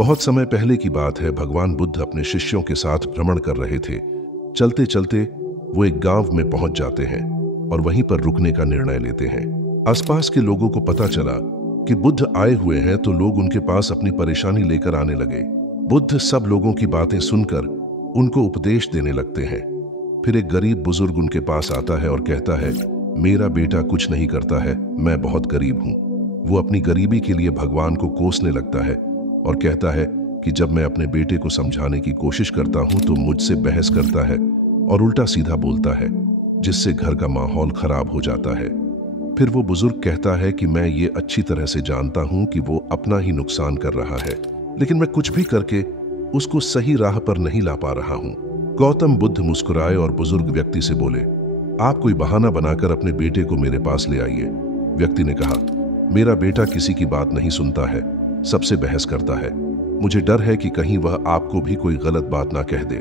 बहुत समय पहले की बात है। भगवान बुद्ध अपने शिष्यों के साथ भ्रमण कर रहे थे। चलते चलते वो एक गांव में पहुंच जाते हैं और वहीं पर रुकने का निर्णय लेते हैं। आसपास के लोगों को पता चला कि बुद्ध आए हुए हैं, तो लोग उनके पास अपनी परेशानी लेकर आने लगे। बुद्ध सब लोगों की बातें सुनकर उनको उपदेश देने लगते हैं। फिर एक गरीब बुजुर्ग उनके पास आता है और कहता है, मेरा बेटा कुछ नहीं करता है, मैं बहुत गरीब हूं। वो अपनी गरीबी के लिए भगवान को कोसने लगता है और कहता है कि जब मैं अपने बेटे को समझाने की कोशिश करता हूं तो मुझसे बहस करता है और उल्टा सीधा बोलता है, जिससे घर का माहौल खराब हो जाता है। फिर वो बुजुर्ग कहता है कि मैं ये अच्छी तरह से जानता हूं कि वो अपना ही नुकसान कर रहा है, लेकिन मैं कुछ भी करके उसको सही राह पर नहीं ला पा रहा हूं। गौतम बुद्ध मुस्कुराए और बुजुर्ग व्यक्ति से बोले, आप कोई बहाना बनाकर अपने बेटे को मेरे पास ले आइए। व्यक्ति ने कहा, मेरा बेटा किसी की बात नहीं सुनता है, सबसे बहस करता है। मुझे डर है कि कहीं वह आपको भी कोई गलत बात ना कह दे।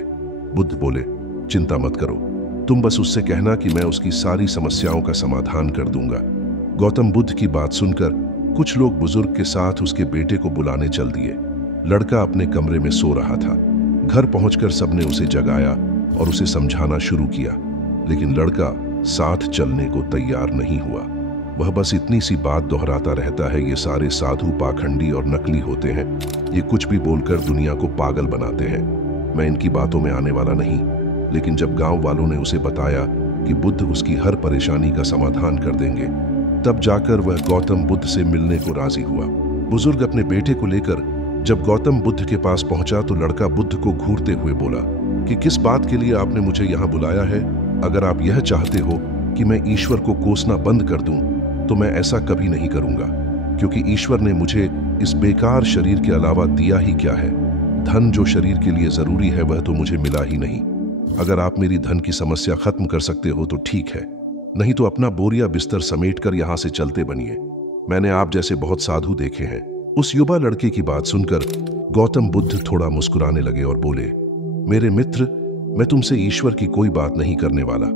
बुद्ध बोले, चिंता मत करो, तुम बस उससे कहना कि मैं उसकी सारी समस्याओं का समाधान कर दूंगा। गौतम बुद्ध की बात सुनकर कुछ लोग बुजुर्ग के साथ उसके बेटे को बुलाने चल दिए। लड़का अपने कमरे में सो रहा था। घर पहुंचकर सबने उसे जगाया और उसे समझाना शुरू किया, लेकिन लड़का साथ चलने को तैयार नहीं हुआ। वह बस इतनी सी बात दोहराता रहता है, ये सारे साधु पाखंडी और नकली होते हैं, ये कुछ भी बोलकर दुनिया को पागल बनाते हैं। मैं इनकी बातों में आने वाला नहीं। लेकिन जब गांव वालों ने उसे बताया कि बुद्ध उसकी हर परेशानी का समाधान कर देंगे, तब जाकर वह गौतम बुद्ध से मिलने को राजी हुआ। बुजुर्ग अपने बेटे को लेकर जब गौतम बुद्ध के पास पहुंचा तो लड़का बुद्ध को घूरते हुए बोला कि किस बात के लिए आपने मुझे यहाँ बुलाया है? अगर आप यह चाहते हो कि मैं ईश्वर को कोसना बंद कर दूं, तो मैं ऐसा कभी नहीं करूंगा, क्योंकि ईश्वर ने मुझे इस बेकार शरीर के अलावा दिया ही क्या है? धन जो शरीर के लिए जरूरी है वह तो मुझे मिला ही नहीं। अगर आप मेरी धन की समस्या खत्म कर सकते हो तो ठीक है, नहीं तो अपना बोरिया बिस्तर समेटकर यहां से चलते बनिए। मैंने आप जैसे बहुत साधु देखे हैं। उस युवा लड़के की बात सुनकर गौतम बुद्ध थोड़ा मुस्कुराने लगे और बोले, मेरे मित्र, मैं तुमसे ईश्वर की कोई बात नहीं करने वाला,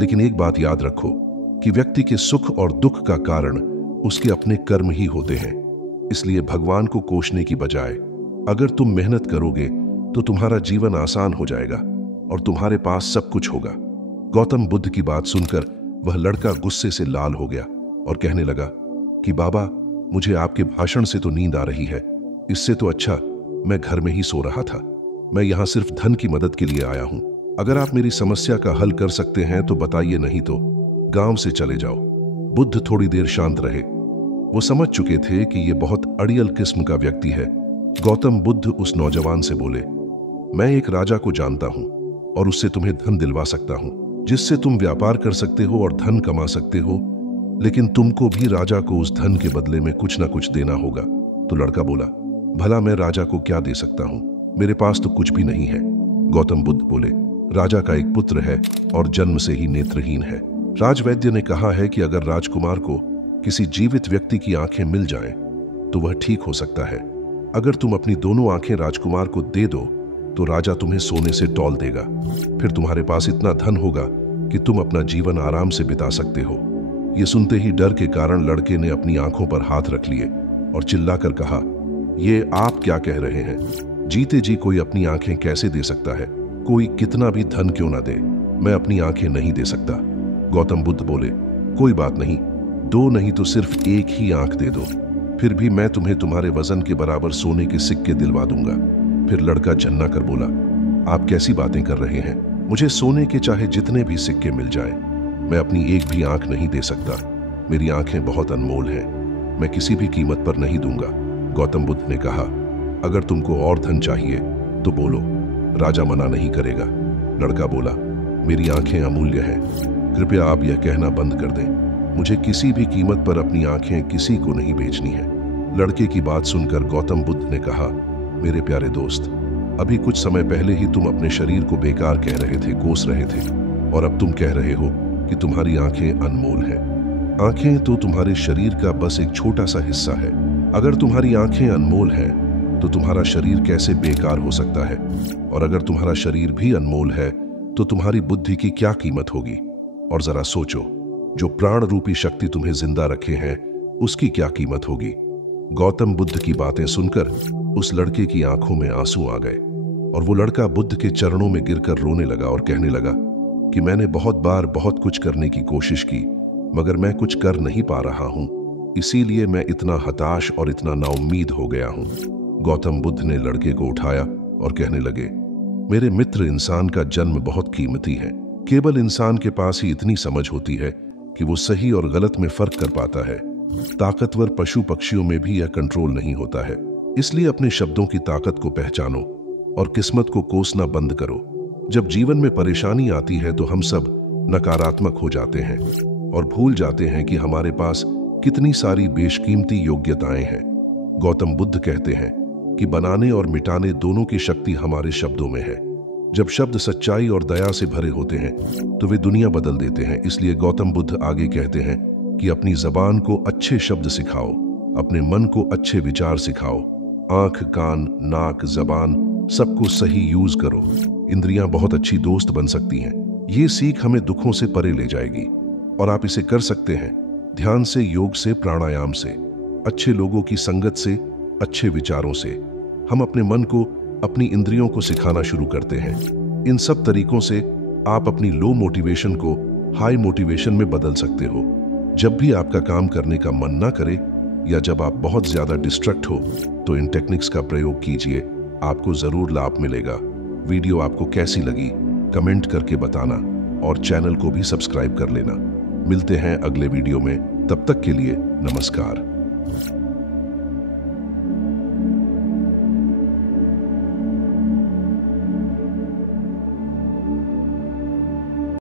लेकिन एक बात याद रखो कि व्यक्ति के सुख और दुख का कारण उसके अपने कर्म ही होते हैं। इसलिए भगवान को कोसने की बजाय अगर तुम मेहनत करोगे तो तुम्हारा जीवन आसान हो जाएगा और तुम्हारे पास सब कुछ होगा। गौतम बुद्ध की बात सुनकर वह लड़का गुस्से से लाल हो गया और कहने लगा कि बाबा, मुझे आपके भाषण से तो नींद आ रही है, इससे तो अच्छा मैं घर में ही सो रहा था। मैं यहाँ सिर्फ धन की मदद के लिए आया हूँ। अगर आप मेरी समस्या का हल कर सकते हैं तो बताइए, नहीं तो गांव से चले जाओ। बुद्ध थोड़ी देर शांत रहे। वो समझ चुके थे कि ये बहुत अड़ियल किस्म का व्यक्ति है। गौतम बुद्ध उस नौजवान से बोले, मैं एक राजा को जानता हूं और उससे तुम्हें धन दिलवा सकता हूं, जिससे तुम व्यापार कर सकते हो और धन कमा सकते हो, लेकिन तुमको भी राजा को उस धन के बदले में कुछ ना कुछ देना होगा। तो लड़का बोला, भला मैं राजा को क्या दे सकता हूं? मेरे पास तो कुछ भी नहीं है। गौतम बुद्ध बोले, राजा का एक पुत्र है और जन्म से ही नेत्रहीन है। राजवैद्य ने कहा है कि अगर राजकुमार को किसी जीवित व्यक्ति की आंखें मिल जाएं, तो वह ठीक हो सकता है। अगर तुम अपनी दोनों आंखें राजकुमार को दे दो तो राजा तुम्हें सोने से तौल देगा। फिर तुम्हारे पास इतना धन होगा कि तुम अपना जीवन आराम से बिता सकते हो। यह सुनते ही डर के कारण लड़के ने अपनी आंखों पर हाथ रख लिए और चिल्लाकर कहा, ये आप क्या कह रहे हैं? जीते जी कोई अपनी आंखें कैसे दे सकता है? कोई कितना भी धन क्यों ना दे, मैं अपनी आंखें नहीं दे सकता। गौतम बुद्ध बोले, कोई बात नहीं, दो नहीं तो सिर्फ एक ही आंख दे दो, फिर भी मैं तुम्हें तुम्हारे वजन के बराबर सोने के सिक्के दिलवा दूंगा। फिर लड़का झन्ना कर बोला, आप कैसी बातें कर रहे हैं? मुझे सोने के चाहे जितने भी सिक्के मिल जाएं, मैं अपनी एक भी आंख नहीं दे सकता। मेरी आंखें बहुत अनमोल हैं, मैं किसी भी कीमत पर नहीं दूंगा। गौतम बुद्ध ने कहा, अगर तुमको और धन चाहिए तो बोलो, राजा मना नहीं करेगा। लड़का बोला, मेरी आंखें अमूल्य हैं, कृपया आप यह कहना बंद कर दें। मुझे किसी भी कीमत पर अपनी आंखें किसी को नहीं बेचनी है। लड़के की बात सुनकर गौतम बुद्ध ने कहा, मेरे प्यारे दोस्त, अभी कुछ समय पहले ही तुम अपने शरीर को बेकार कह रहे थे, कोस रहे थे, और अब तुम कह रहे हो कि तुम्हारी आंखें अनमोल हैं। आंखें तो तुम्हारे शरीर का बस एक छोटा सा हिस्सा है। अगर तुम्हारी आंखें अनमोल हैं तो तुम्हारा शरीर कैसे बेकार हो सकता है? और अगर तुम्हारा शरीर भी अनमोल है तो तुम्हारी बुद्धि की क्या कीमत होगी? और जरा सोचो, जो प्राण रूपी शक्ति तुम्हें जिंदा रखे हैं उसकी क्या कीमत होगी? गौतम बुद्ध की बातें सुनकर उस लड़के की आंखों में आंसू आ गए और वो लड़का बुद्ध के चरणों में गिरकर रोने लगा और कहने लगा कि मैंने बहुत बार बहुत कुछ करने की कोशिश की, मगर मैं कुछ कर नहीं पा रहा हूं, इसीलिए मैं इतना हताश और इतना नाउम्मीद हो गया हूं। गौतम बुद्ध ने लड़के को उठाया और कहने लगे, मेरे मित्र, इंसान का जन्म बहुत कीमती है। केवल इंसान के पास ही इतनी समझ होती है कि वो सही और गलत में फर्क कर पाता है। ताकतवर पशु पक्षियों में भी यह कंट्रोल नहीं होता है। इसलिए अपने शब्दों की ताकत को पहचानो और किस्मत को कोसना बंद करो। जब जीवन में परेशानी आती है तो हम सब नकारात्मक हो जाते हैं और भूल जाते हैं कि हमारे पास कितनी सारी बेशकीमती योग्यताएं हैं। गौतम बुद्ध कहते हैं कि बनाने और मिटाने दोनों की शक्ति हमारे शब्दों में है। जब शब्द सच्चाई और दया से भरे होते हैं तो वे दुनिया बदल देते हैं। इसलिए गौतम बुद्ध आगे कहते हैं कि अपनी जबान को अच्छे शब्द सिखाओ, अपने मन को अच्छे विचार सिखाओ। आंख, कान, नाक, जबान सबको सही यूज करो। इंद्रियां बहुत अच्छी दोस्त बन सकती हैं। ये सीख हमें दुखों से परे ले जाएगी और आप इसे कर सकते हैं ध्यान से, योग से, प्राणायाम से, अच्छे लोगों की संगत से, अच्छे विचारों से। हम अपने मन को, अपनी इंद्रियों को सिखाना शुरू करते हैं। इन सब तरीकों से आप अपनी लो मोटिवेशन को हाई मोटिवेशन में बदल सकते हो। जब भी आपका काम करने का मन ना करे या जब आप बहुत ज्यादा डिस्ट्रैक्ट हो तो इन टेक्निक्स का प्रयोग कीजिए, आपको जरूर लाभ मिलेगा। वीडियो आपको कैसी लगी कमेंट करके बताना और चैनल को भी सब्सक्राइब कर लेना। मिलते हैं अगले वीडियो में, तब तक के लिए नमस्कार।